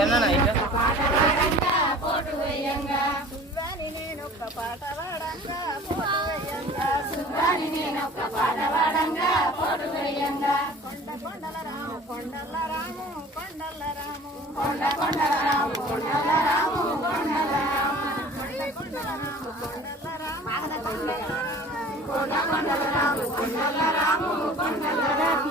జననా ఇక పాట వాడంగా పోటు వేయంగా కొండ కొండల రాము కొండల రాము కొండల రాము కొండ కొండల రాము కొండల రాము కొండల రాము కొండ కొండల రాము కొండల రాము కొండ కొండల రాము కొండల రాము కొండల రాము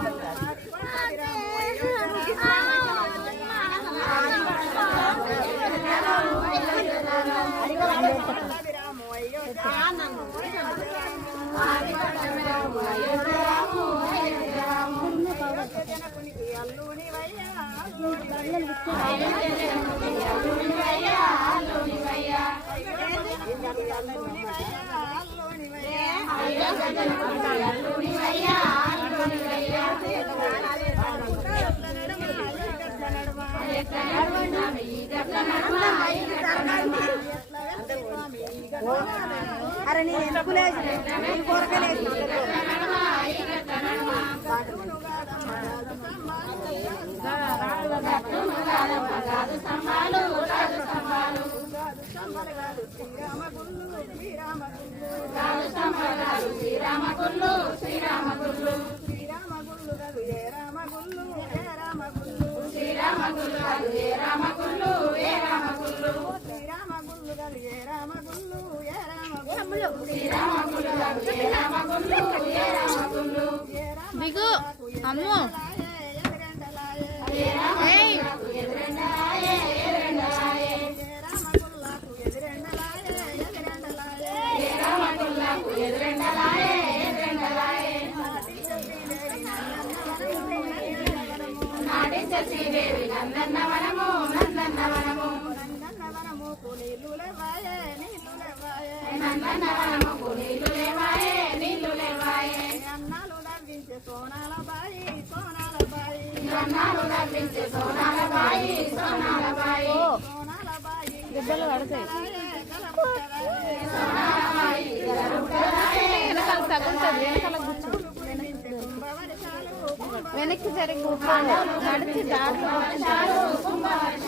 అరే నేను ఎందుకు లేదు కోరకలేదు శ్రీరామగుళ్ళు శ్రీరామగుళ్ళు దిగు అమ్ము శ్రీదేవి నందన్నవనము నందన్నవనము నందన్నవనము నీళ్లు లేవాయే నీళ్లు లేవాయే అన్నాలు నవ్వించే సోనాల బాయి సోనాల బాయి అన్నాలు నవ్వించే సోనాల బాయి సోనాల బాయి సోనాల బాయి బిడ్డలు పడతాయి సోనాల బాయి వెనకాల తగులుతుంది వెనకాల కూర్చో వెనక్కి సరే కూర్చోండి నడిచి దాంట్లో సన్నవాడి